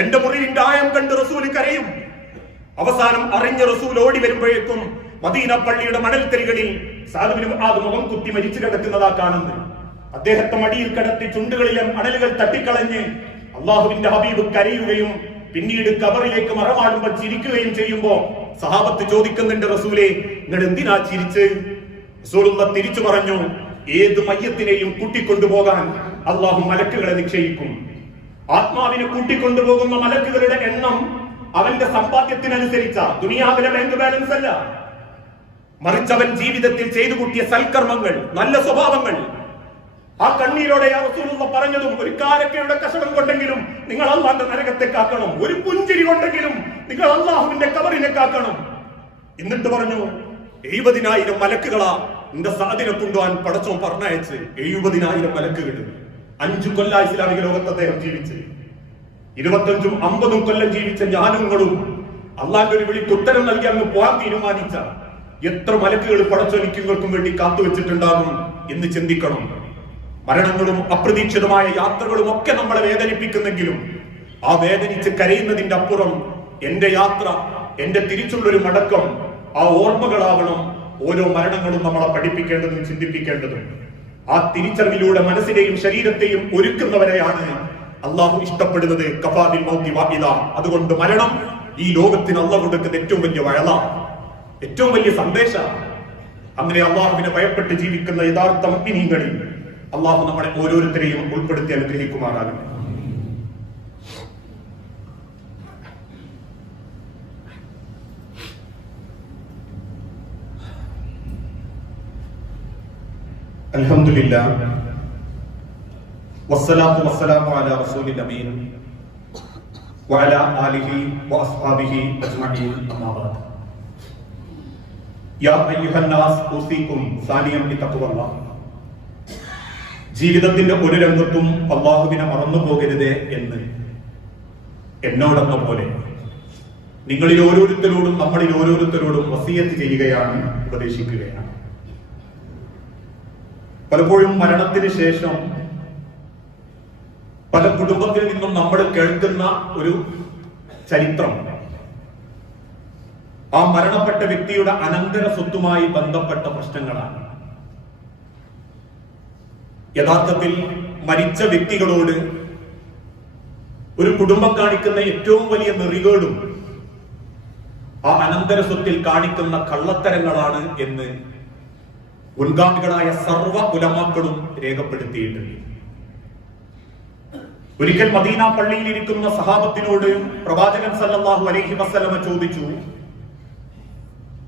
എന്റെ മുറിവിന്റെ ആയം കണ്ട് റസൂല് കരയും. അവസാനം അറിഞ്ഞ റസൂൽ ഓടി വരുമ്പോഴേക്കും മദീന പള്ളിയുടെ മണൽത്തരികളിൽ സഅദ് ബിൻ മുആദ് മുഖം കുത്തി മരിച്ചു കിടക്കുന്നതാ കാണുന്നത്. അദ്ദേഹത്തെ മടിയിൽ കിടത്തി ചുണ്ടുകളിലെ മണലുകൾ തട്ടിക്കളഞ്ഞ് അള്ളാഹുവിന്റെ ഹബീബ് കരയുകയും പിന്നീട് കബറിലേക്ക് മറമാടുമ്പോൾ ചിരിക്കുകയും ചെയ്യുമ്പോ സഹാബത്ത് ചോദിക്കുന്നുണ്ട്, റസൂലേ നിങ്ങൾ എന്തിനാ ചിരിച്ച്? റസൂലുള്ള തിരിച്ചു പറഞ്ഞു, ഏത് മയ്യത്തിനെയും കൂട്ടിക്കൊണ്ടുപോകാൻ അള്ളാഹു മലക്കുകളെ നിശ്ചയിക്കും. ആത്മാവിനെ കൂട്ടിക്കൊണ്ടുപോകുന്ന മലക്കുകളുടെ എണ്ണം അവന്റെ സമ്പാദ്യത്തിനനുസരിച്ച ദുനിയാവിലെ ബാങ്ക് ബാലൻസ് അല്ല, മറിച്ച് അവൻ ജീവിതത്തിൽ ചെയ്തു കൂട്ടിയ സൽക്കർമ്മങ്ങൾ, നല്ല സ്വഭാവങ്ങൾ. ആ കണ്ണീരോടെ റസൂലുള്ള പറഞ്ഞതും ഒരു കാരക്കയുടെ കഷണം കൊണ്ടെങ്കിലും നിങ്ങൾ അള്ളാന്റെ നരകത്തെ കാക്കണം, ഒരു പുഞ്ചിരി കൊണ്ടെങ്കിലും നിങ്ങൾ അള്ളാഹുവിന്റെ കബറിനെ കാക്കണം. എന്നിട്ട് പറഞ്ഞു, 70,000 മലക്കുകളാ നിന്റെ സഅദിനെ കൊണ്ടുപോകാൻ പടച്ചോൻ പറഞ്ഞയച്ച്. 70,000 മലക്കുകൾ. 5 കൊല്ലം ഇസ്ലാമിക ലോകത്ത് അദ്ദേഹം ജീവിച്ച്. 25ഉം 50ഉം കൊല്ലം ജീവിച്ച ഞാനുങ്ങളും അള്ളാന്റെ ഒരു വിളിക്ക് ഉത്തരം നൽകി അങ്ങ് പോകാൻ തീരുമാനിച്ച എത്ര മലക്കുകൾ പടച്ചോനിക്കുകൾക്കും വേണ്ടി കാത്തുവെച്ചിട്ടുണ്ടാകും എന്ന് ചിന്തിക്കണം. മരണങ്ങളും അപ്രതീക്ഷിതമായ യാത്രകളും ഒക്കെ നമ്മളെ വേദനിപ്പിക്കുന്നെങ്കിലും ആ വേദനിച്ച് കരയുന്നതിന്റെ അപ്പുറം എന്റെ യാത്ര എന്റെ തിരിച്ചുള്ളൊരു മടക്കം ആ ഓർമ്മകളാവണം ഓരോ മരണങ്ങളും നമ്മളെ പഠിപ്പിക്കേണ്ടതും ചിന്തിപ്പിക്കേണ്ടതും. ആ തിരിച്ചറിവിലൂടെ മനസ്സിനെയും ശരീരത്തെയും ഒരുക്കുന്നവരെയാണ് അള്ളാഹു ഇഷ്ടപ്പെടുന്നത്. കഫാബിൽ മൗതി വാഇദ. അതുകൊണ്ട് മരണം ഈ ലോകത്തിന് അള്ളാഹു കൊടുക്കുന്ന ഏറ്റവും വലിയ വഴല, ഏറ്റവും വലിയ സന്ദേശ. അങ്ങനെ അള്ളാഹുവിനെ ഭയപ്പെട്ട് ജീവിക്കുന്ന യഥാർത്ഥ മുഅ്മിനീങ്ങളിൽ അള്ളാഹു നമ്മളെ ഓരോരുത്തരെയും ഉൾപ്പെടുത്തി അനുഗ്രഹിക്കുമാറാകട്ടെ. അൽഹംദുലില്ലാഹ് വസ്സലാത്തു വസ്സലാമു അലാ റസൂലിൽ അമീൻ വഅലാ ആലിഹി വഅസ്ഹാബിഹി അജ്മഈൻ. അമ്മാ ബഅദ്. യാ അയ്യുഹന്നാസ് ഊസീകും സാനിയം ബിത്തഖ്വല്ലാഹ്. ജീവിതത്തിന്റെ ഒരു രംഗത്തും അല്ലാഹുവിനെ മറന്നു പോകരുതേ എന്ന് എന്നോടെന്ന പോലെ നിങ്ങളിൽ ഓരോരുത്തരോടും നമ്മളിൽ ഓരോരുത്തരോടും വസിയത്ത് ചെയ്യുകയാണ്, ഉപദേശിക്കുകയാണ്. പലപ്പോഴും മരണത്തിന് ശേഷം പല കുടുംബത്തിൽ നിന്നും നമ്മൾ കേൾക്കുന്ന ഒരു ചരിത്രം ആ മരണപ്പെട്ട വ്യക്തിയുടെ അനന്തര സ്വത്തുമായി ബന്ധപ്പെട്ട പ്രശ്നങ്ങളാണ്. യഥാർത്ഥത്തിൽ മരിച്ച വ്യക്തികളോട് ഒരു കുടുംബം കാണിക്കുന്ന ഏറ്റവും വലിയ നെറികേടും ആ അനന്തര സ്വത്തിൽ കാണിക്കുന്ന കള്ളത്തരങ്ങളാണ് എന്ന് മുൻഗാമികളായ സർവ്വ ഉലമാക്കളും രേഖപ്പെടുത്തിയിട്ടുണ്ട്. ഒരിക്കൽ മദീന പള്ളിയിൽ ഇരിക്കുന്ന സഹാബത്തിനോട് പ്രവാചകൻ സല്ലല്ലാഹു അലൈഹി വസല്ലമ ചോദിച്ചു,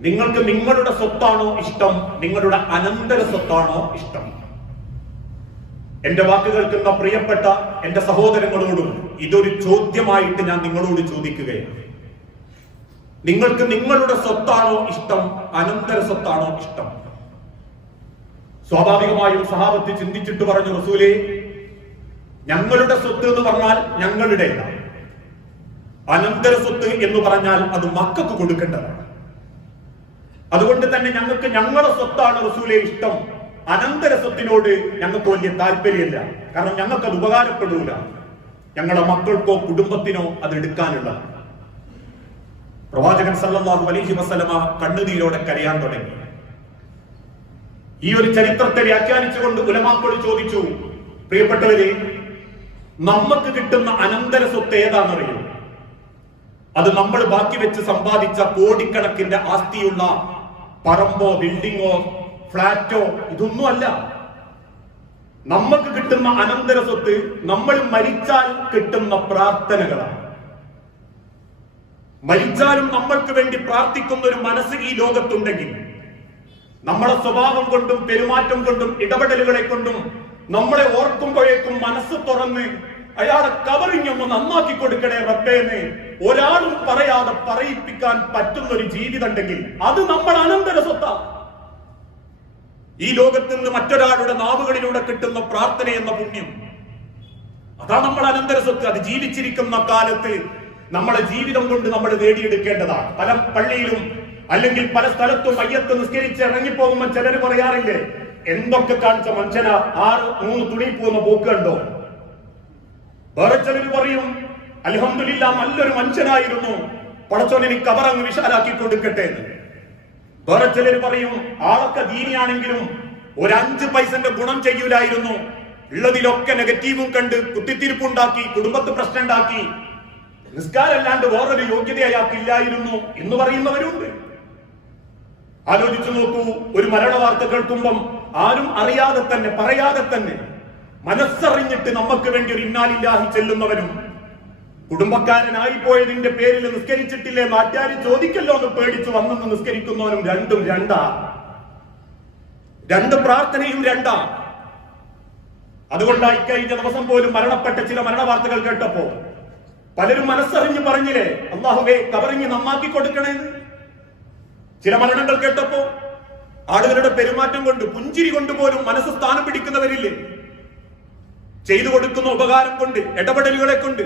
നിങ്ങൾക്ക് നിങ്ങളുടെ സ്വത്താണോ ഇഷ്ടം, നിങ്ങളുടെ അനന്തര സ്വത്താണോ ഇഷ്ടം? എന്റെ വാക്ക് കേൾക്കുന്ന പ്രിയപ്പെട്ട എന്റെ സഹോദരങ്ങളോടും ഇതൊരു ചോദ്യമായിട്ട് ഞാൻ നിങ്ങളോട് ചോദിക്കുകയാണ്. നിങ്ങൾക്ക് നിങ്ങളുടെ സ്വത്താണോ ഇഷ്ടം, അനന്തര സ്വത്താണോ ഇഷ്ടം? സ്വാഭാവികമായും സഹാബത്ത് ചിന്തിച്ചിട്ട് പറഞ്ഞു, റസൂലേ, ഞങ്ങളുടെ സ്വത്ത് എന്ന് പറഞ്ഞാൽ ഞങ്ങളുടേതാണ്, അനന്തര സ്വത്ത് എന്ന് പറഞ്ഞാൽ അത് മക്കൾക്ക് കൊടുക്കേണ്ടതാണ്. അതുകൊണ്ട് തന്നെ ഞങ്ങൾക്ക് ഞങ്ങളുടെ സ്വത്താണ് റസൂലേ ഇഷ്ടം, അനന്തര സ്വത്തിനോട് ഞങ്ങൾക്ക് വലിയ താല്പര്യമില്ല. കാരണം ഞങ്ങൾക്ക് അത് ഉപകാരപ്പെടൂല, ഞങ്ങളുടെ മക്കൾക്കോ കുടുംബത്തിനോ അത് എടുക്കാനുള്ള. പ്രവാചകൻ സല്ലല്ലാഹു അലൈഹി വസല്ലമ കണ്ണുനീരോടെ കരയാൻ തുടങ്ങി. ഈ ഒരു ചരിത്രത്തെ വ്യാഖ്യാനിച്ചുകൊണ്ട് ഉലമാക്കൾ ചോദിച്ചു, പ്രിയപ്പെട്ടവരെ, നമുക്ക് കിട്ടുന്ന അനന്തര സ്വത്ത് ഏതാണെന്നറിയോ? അത് നമ്മൾ ബാക്കി വെച്ച് സമ്പാദിച്ച കോടിക്കണക്കിന്റെ ആസ്തിയുള്ള പറമ്പോ ബിൽഡിങ്ങോ ഫ്ലാറ്റോ ഇതൊന്നുമല്ല. നമുക്ക് കിട്ടുന്ന അനന്തര സ്വത്ത് നമ്മൾ മരിച്ചാൽ കിട്ടുന്ന പ്രാർത്ഥനകളാണ്. മരിച്ചാലും നമ്മൾക്ക് വേണ്ടി പ്രാർത്ഥിക്കുന്ന ഒരു മനസ്സ് ഈ ലോകത്തുണ്ടെങ്കിൽ, നമ്മളെ സ്വഭാവം കൊണ്ടും പെരുമാറ്റം കൊണ്ടും ഇടപെടലുകളെ കൊണ്ടും നമ്മളെ ഓർക്കുമ്പോഴേക്കും മനസ്സ് തുറന്ന് അയാളെ കവറിങ്ങൊന്ന് നന്നാക്കി കൊടുക്കണേ റബ്ബേന്ന് ഒരാളും പറയാതെ പറയിപ്പിക്കാൻ പറ്റുന്ന ഒരു ജീവിതം ഉണ്ടെങ്കിൽ അത് നമ്മൾ അനന്തര സ്വത്താ. ഈ ലോകത്ത് നിന്ന് മറ്റൊരാളുടെ നാവുകളിലൂടെ കിട്ടുന്ന പ്രാർത്ഥന എന്ന പുണ്യം, അതാണ് നമ്മൾ അനന്തര സ്വത്ത്. അത് ജീവിച്ചിരിക്കുന്ന കാലത്ത് നമ്മളെ ജീവിതം കൊണ്ട് നമ്മൾ നേടിയെടുക്കേണ്ടതാണ്. പല പള്ളിയിലും അല്ലെങ്കിൽ പല സ്ഥലത്തും മയ്യത്ത് നിസ്കരിച്ച് ഇറങ്ങിപ്പോകുമ്പോൾ ചിലർ പറയാറില്ലേ, എന്തൊക്കെ കാണിച്ച മനുഷ്യനാ, 3 തുണി പോകുന്ന പോക്ക് കണ്ടോ? വേറെ ചിലർ പറയും, അൽഹംദുലില്ലാ നല്ലൊരു മനുഷ്യനായിരുന്നു, പടച്ചോൻ എനിക്ക് കബറങ്ങ് വിശാലാക്കി കൊടുക്കട്ടെ എന്ന്. വേറെ ചിലർ പറയും, ആളൊക്കെ ദീനിയാണെങ്കിലും ഒരു 5 പൈസന്റെ ഗുണം ചെയ്യൂലായിരുന്നു, ഉള്ളതിലൊക്കെ നെഗറ്റീവും കണ്ട് കുത്തിത്തിരിപ്പുണ്ടാക്കി, കുടുംബത്ത് പ്രശ്നം ഉണ്ടാക്കി, നിസ്കാരമല്ലാണ്ട് വേറൊരു യോഗ്യത അയാൾക്കില്ലായിരുന്നു എന്ന് പറയുന്നവരുണ്ട്. ആലോചിച്ചു നോക്കൂ, ഒരു മരണ വാർത്ത കേൾക്കുമ്പം ആരും അറിയാതെ തന്നെ പറയാതെ തന്നെ മനസ്സറിഞ്ഞിട്ട് നമുക്ക് വേണ്ടി ഒരു ഇന്നാലില്ലാഹി ചെല്ലുന്നവരും, കുടുംബക്കാരനായി പോയതിന്റെ പേരിൽ നിസ്കരിച്ചിട്ടില്ലേ നാട്ടുകാർ ചോദിക്കല്ലോ എന്ന് പേടിച്ച് വന്നെന്ന് നിസ്കരിക്കുന്നവനും രണ്ടും രണ്ടാ. രണ്ട് പ്രാർത്ഥനയും രണ്ടാ. അതുകൊണ്ടായി കഴിഞ്ഞ ദിവസം പോലും മരണപ്പെട്ട ചില മരണ വാർത്തകൾ കേട്ടപ്പോ പലരും മനസ്സറിഞ്ഞ് പറഞ്ഞില്ലേ, അല്ലാഹുവേ കബറിഞ്ഞ് നന്നാക്കി കൊടുക്കണേന്ന്. ചില മരണങ്ങൾ കേട്ടപ്പോ ആളുകളുടെ പെരുമാറ്റം കൊണ്ട്, പുഞ്ചിരി കൊണ്ട് പോലും മനസ്സ് സ്ഥാനം പിടിക്കുന്നവരില്ലേ, ചെയ്തു കൊടുക്കുന്ന ഉപകാരം കൊണ്ട്, ഇടപെടലുകളെ കൊണ്ട്.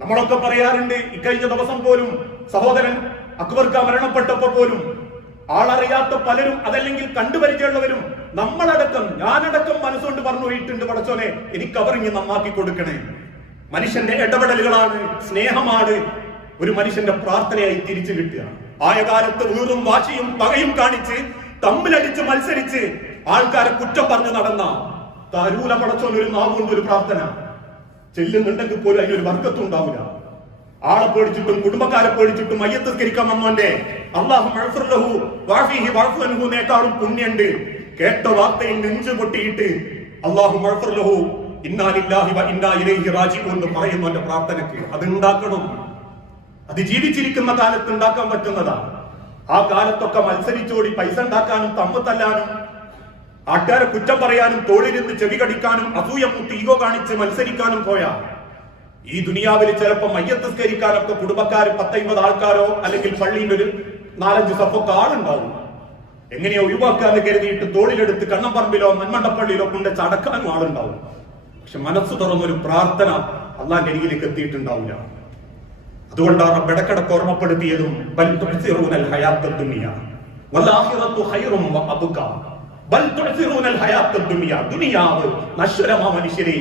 നമ്മളൊക്കെ പറയാറുണ്ട്, ഇക്കഴിഞ്ഞ ദിവസം പോലും സഹോദരൻ അക്ബർക്ക മരണപ്പെട്ടപ്പോ പോലും ആളറിയാത്ത പലരും, അതല്ലെങ്കിൽ കണ്ടുപരിചയമുള്ളവരും, നമ്മളടക്കം, ഞാനടക്കം മനസ്സുകൊണ്ട് പറഞ്ഞു പോയിട്ടുണ്ട്, പടച്ചോനെ എനിക്ക് കബറിഞ്ഞ് നന്നാക്കി കൊടുക്കണേ. മനുഷ്യന്റെ ഇടപെടലുകളാണ്, സ്നേഹമാണ് ഒരു മനുഷ്യന്റെ പ്രാർത്ഥനയായി തിരിച്ചു കിട്ടുക. ആയ കാലത്ത് വീറും വാശിയും പകയും കാണിച്ച് തമ്മിലടിച്ച് മത്സരിച്ച് ആൾക്കാരെ കുറ്റം പറഞ്ഞു നടന്ന തരൂല പടച്ചോൻ ഒരു നാവുകൊണ്ട് ഒരു പ്രാർത്ഥന ചെല്ലുന്നുണ്ടെങ്കിൽ പോലും അതിനൊരു വർക്കത്തും ഉണ്ടാവില്ല. ആളെ പേടിച്ചിട്ടും കുടുംബക്കാരെ പേടിച്ചിട്ടും മയ്യത്ത് സ്കരിക്കാൻ വന്നോന്റെ അള്ളാഹുനേക്കാളും പുണ്യുണ്ട്. കേട്ട വാർത്തയിൽ നെഞ്ചു പൊട്ടിയിട്ട് അള്ളാഹു എന്ന് പറയുന്നവന്റെ പ്രാർത്ഥനയ്ക്ക് അത് ഉണ്ടാക്കണം. അത് ജീവിച്ചിരിക്കുന്ന കാലത്ത് ഉണ്ടാക്കാൻ പറ്റുന്നതാണ്. ആ കാലത്തൊക്കെ മത്സരിച്ചോടി പൈസ ഉണ്ടാക്കാനും തമ്പ് തല്ലാനും ആൾക്കാരെ കുറ്റം പറയാനും തോളിലിരുന്ന് ചെവി കടിക്കാനും അസൂയ മുട്ടി ഈഗോ കാണിച്ച് മത്സരിക്കാനും പോയാ ഈ ദുനിയാവിൽ ചിലപ്പോൾ മയ്യത്ത് സ്കരിക്കാനൊക്കെ കുടുംബക്കാർ 10-50 ആൾക്കാരോ അല്ലെങ്കിൽ പള്ളിയിൽ ഒരു 4-5 സഫൊക്കെ ആളുണ്ടാവും. എങ്ങനെയോ ഒഴിവാക്കാന്ന് കരുതിയിട്ട് തോളിലെടുത്ത് കണ്ണമ്പറമ്പിലോ മന്മണ്ടപ്പള്ളിയിലോ കൊണ്ട് ചടക്കാനും ആളുണ്ടാവും. പക്ഷെ മനസ്സ് തുറന്നൊരു പ്രാർത്ഥന അള്ളാന്റെ അരികിലേക്ക് എത്തിയിട്ടുണ്ടാവില്ല. അതുകൊണ്ടാണ് റബ്ബിടക്കിടക്ക് ഓർമ്മപ്പെടുത്തിയതും ദുനിയാവ് നശ്വരമാ മനുഷ്യരെ.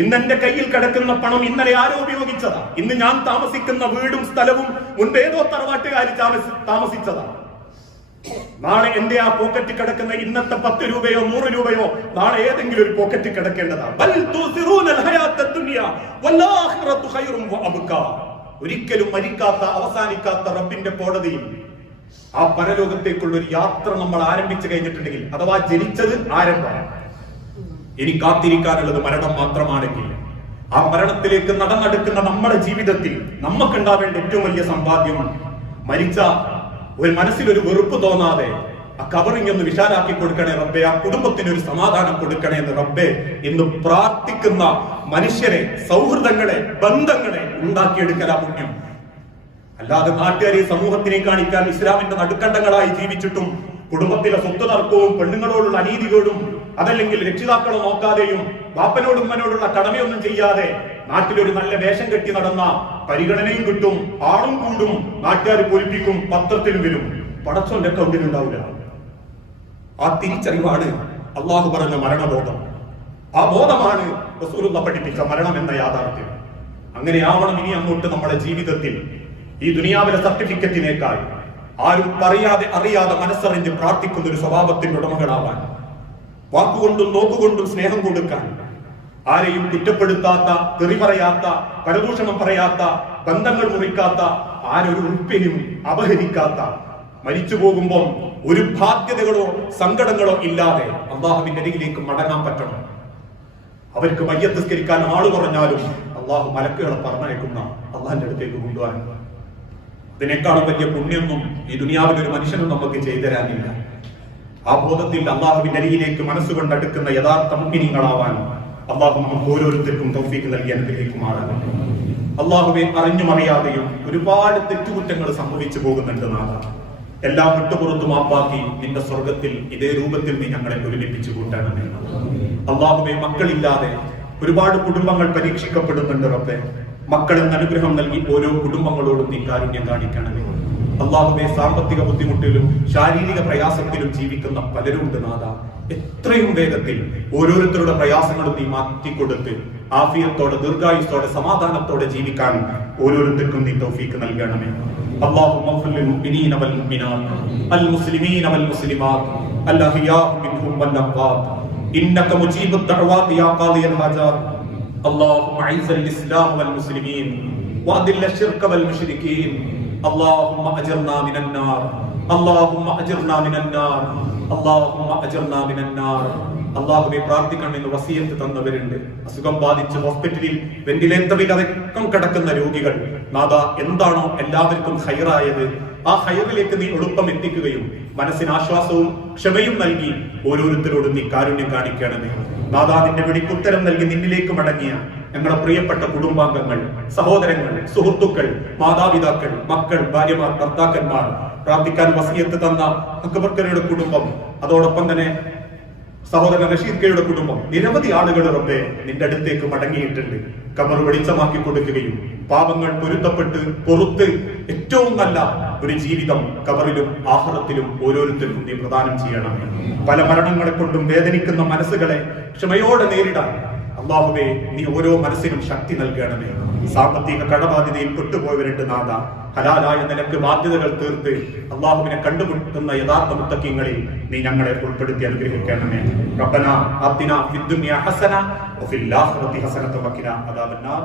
ഇന്നെന്റെ കയ്യിൽ കിടക്കുന്ന പണം ഇന്നലെ ആരോ ഉപയോഗിച്ചതാ. ഇന്ന് ഞാൻ താമസിക്കുന്ന വീടും സ്ഥലവും മുൻപേതോ തറവാട്ടുകാർ താമസിച്ചതാ. നാളെ എന്റെ ആ പോക്കറ്റ് കിടക്കുന്ന ഇന്നത്തെ 10 രൂപയോ 100 രൂപയോ നാളെ ഏതെങ്കിലും ഒരു പോക്കറ്റ് കിടക്കേണ്ടതാ. ഒരിക്കലും മരിക്കാത്ത അവസാനിക്കാത്ത റബ്ബിന്റെ കോടതിയിൽ ആ പരലോകത്തേക്കുള്ള ഒരു യാത്ര നമ്മൾ ആരംഭിച്ചു കഴിഞ്ഞിട്ടുണ്ടെങ്കിൽ, അഥവാ ജനിച്ചത് ആരംഭം, ഇനി കാത്തിരിക്കാനുള്ളത് മരണം മാത്രമാണെങ്കിൽ ആ മരണത്തിലേക്ക് നടന്നെടുക്കുന്ന നമ്മുടെ ജീവിതത്തിൽ നമുക്കുണ്ടാവേണ്ട ഏറ്റവും വലിയ സമ്പാദ്യം മരിച്ച ഒരു മനസ്സിലൊരു വെറുപ്പ് തോന്നാതെ ആ കവറിങ് ഒന്ന് വിശാലാക്കി കൊടുക്കണേ റബ്ബെ, ആ കുടുംബത്തിന് ഒരു സമാധാനം കൊടുക്കണേ എന്ന് റബ്ബെ എന്ന് പ്രാർത്ഥിക്കുന്ന മനുഷ്യരെ, സൗഹൃദങ്ങളെ, ബന്ധങ്ങളെ ഉണ്ടാക്കിയെടുക്കലാ പുണ്യം. അല്ലാതെ നാട്ടുകാരെ സമൂഹത്തിനെ കാണിക്കാൻ ഇസ്ലാമിന്റെ നടുക്കണ്ടങ്ങളായി ജീവിച്ചിട്ടും കുടുംബത്തിലെ സ്വത്ത് തർക്കവും പെണ്ണുങ്ങളോടുള്ള അനീതികളും അതല്ലെങ്കിൽ രക്ഷിതാക്കളെ നോക്കാതെയും ബാപ്പനോടും ഉമ്മനോടുള്ള കടമയൊന്നും ചെയ്യാതെ നാട്ടിലൊരു നല്ല വേഷം കെട്ടി നടന്ന പരിഗണനയും കിട്ടും, ആളും കൂടും, നാട്ടുകാർ പൊലിപ്പിക്കും, പത്രത്തിലും വരും, പടച്ചോന്റെ അക്കൗണ്ടിൽ ഉണ്ടാവില്ല. ആ തിരിച്ചറിവാണ് അള്ളാഹു പറഞ്ഞ മരണബോധം. ആ ബോധമാണ് റസൂലുള്ള പഠിപ്പിച്ച മരണം എന്ന യാഥാർത്ഥ്യം. അങ്ങനെയാവണം ഇനി അങ്ങോട്ട് നമ്മുടെ ജീവിതത്തിൽ. ഈ ദുനിയാവിലെ സർട്ടിഫിക്കറ്റിനേക്കാൾ ആരും പറയാതെ അറിയാതെ മനസ്സറിഞ്ഞ് പ്രാർത്ഥിക്കുന്ന ഒരു സ്വഭാവത്തിന്റെ ഉടമകളാവാൻ, വാക്കുകൊണ്ടും നോക്കുകൊണ്ടും സ്നേഹം കൊടുക്കാൻ, ആരെയും കുറ്റപ്പെടുത്താത്ത, തെറി പറയാത്ത, പരദൂഷണം പറയാത്ത, ബന്ധങ്ങൾ മുറിക്കാത്ത, ആരൊരു ഉൾപ്പെയും അപഹരിക്കാത്ത, മരിച്ചു പോകുമ്പോൾ ഒരു ബാധ്യതകളോ സങ്കടങ്ങളോ ഇല്ലാതെ അള്ളാഹുവിന്റെ അരികിലേക്ക് മടങ്ങാൻ പറ്റണം. അവർക്ക് മയ്യത്ത് സ്കരിക്കാൻ ആള് പറഞ്ഞാലും അള്ളാഹു മലക്കുകളെ പറഞ്ഞയക്കുന്ന അള്ളാഹിന്റെ അടുത്തേക്ക് കൊണ്ടുപോകാൻ. ഇതിനേക്കാളും വലിയ പുണ്യൊന്നും ഈ ദുനിയാവിൽ ഒരു മനുഷ്യനും നമുക്ക് ചെയ്തു തരാനില്ല. ആ ബോധത്തിൽ അള്ളാഹുവിന്റെ അരികിലേക്ക് മനസ്സുകൊണ്ട് അടുക്കുന്ന യഥാർത്ഥ മുഅ്മിനീങ്ങളാവാൻ അള്ളാഹു നമുക്ക് ഓരോരുത്തർക്കും തൗഫീഖ് നൽകി അനുഗ്രഹിക്കുമാറാകട്ടെ. അള്ളാഹുവെ, അറിഞ്ഞും അറിയാതെയും ഒരുപാട് തെറ്റുകുറ്റങ്ങൾ സംഭവിച്ചു പോകുന്നുണ്ട് നാഥ. എല്ലാം വിട്ടുപുറത്തു മാപ്പാക്കി നിന്റെ സ്വർഗത്തിൽ ഇതേ രൂപത്തിൽ നീ ഞങ്ങളെ ഒരുമിപ്പിച്ചു കൂട്ടണമേ. അള്ളാഹുവെ, മക്കളില്ലാതെ ഒരുപാട് കുടുംബങ്ങൾ പരീക്ഷിക്കപ്പെടുന്നുണ്ട് റബ്ബേ. മക്കളെന്ന് അനുഗ്രഹം നൽകി ഓരോ കുടുംബങ്ങളോടും നീ കാരുണ്യം കാണിക്കണമേ. അള്ളാഹുവെ, സാമ്പത്തിക ബുദ്ധിമുട്ടിലും ശാരീരിക പ്രയാസത്തിലും ജീവിക്കുന്ന പലരുണ്ട് നാഥ. എത്രയും വേഗത്തിൽ ഓരോരുത്തരുടെ പ്രയാസങ്ങളും നീ മാറ്റിക്കൊടുത്ത് ആഫിയത്തോടെ, ദീർഘായുസ്സോടെ, സമാധാനത്തോടെ ജീവിക്കാൻ ഓരോരുത്തർക്കും നീ തൗഫീഖ് നൽകണമേ. اللهم اغفر للمؤمنين والمؤمنات المسلمين والمسلمات الأحياء منهم والأموات إنك مجيب الدعوات يا قاضي الحاجات. اللهم أعز الإسلام والمسلمين وأذل الشرك والمشركين. اللهم أجرنا من النار. اللهم أجرنا من النار. اللهم أجرنا من النار. അള്ളാഹുവെ, പ്രാർത്ഥിക്കണമെന്ന് വസിയത്ത് തന്നവരുണ്ട്. അസുഖം ബാധിച്ച് ഹോസ്പിറ്റലിൽ വെന്റിലേറ്ററിൽ അടക്കം കിടക്കുന്ന രോഗികൾ, നാഥ, എന്താണോ എല്ലാവർക്കും ഹൈറായത് ആ ഹൈറിലേക്ക് നീ എളുപ്പം എത്തിക്കുകയും മനസ്സിന് ആശ്വാസവും ക്ഷമയും നൽകി ഓരോരുത്തരോടും നീ കാരുണ്യം കാണിക്കണമേ. നാഥ, നിന്റെ വിളിക്കുത്തരം നൽകി നിന്നിലേക്ക് മടങ്ങിയ ഞങ്ങളുടെ പ്രിയപ്പെട്ട കുടുംബാംഗങ്ങൾ, സഹോദരങ്ങൾ, സുഹൃത്തുക്കൾ, മാതാപിതാക്കൾ, മക്കൾ, ഭാര്യമാർ, ഭർത്താക്കന്മാർ, പ്രാർത്ഥിക്കാൻ വസിയത്ത് തന്ന അക്ബർക്കരുടെ കുടുംബം, അതോടൊപ്പം തന്നെ സഹോദരൻ റഷീദ് കയുടെ കുടുംബം, നിരവധി ആളുകൾ റബ്ബേ നിന്റെ അടുത്തേക്ക് മടങ്ങിയിട്ടുണ്ട്. ഖബർ വെളിച്ചമാക്കി കൊടുക്കുകയും പാപങ്ങൾ പൊരുത്തപ്പെട്ട് പുറത്ത് ഏറ്റവും നല്ല ഒരു ജീവിതം ഖബറിലും ആഖിറത്തിലും ഓരോരുത്തർക്കും നീ പ്രദാനം ചെയ്യണം. പല മരണങ്ങളെ കൊണ്ടും വേദനിക്കുന്ന മനസ്സുകളെ ക്ഷമയോടെ നേരിടാൻ അള്ളാഹുവേ, നീ ഓരോ മനസ്സിനും ശക്തി നൽകണമേ. സാമ്പത്തിക കടബാധ്യതയിൽ പെട്ടുപോയവരുണ്ട് നാഥ. ഹലാലായ നിലക്ക് ബാധ്യതകൾ തീർത്ത് അള്ളാഹുവിനെ കണ്ടുമുട്ടുന്ന യഥാർത്ഥ മുത്തഖീങ്ങളിൽ നീ ഞങ്ങളെ ഉൾപ്പെടുത്തി അനുഗ്രഹിക്കണമേ. റബ്ബനാ ആതിനാ ഫിദ്ദുനിയ ഹസന വഫിൽ ആഖിറതി ഹസനത വഖിനാ അദാബന്നാർ.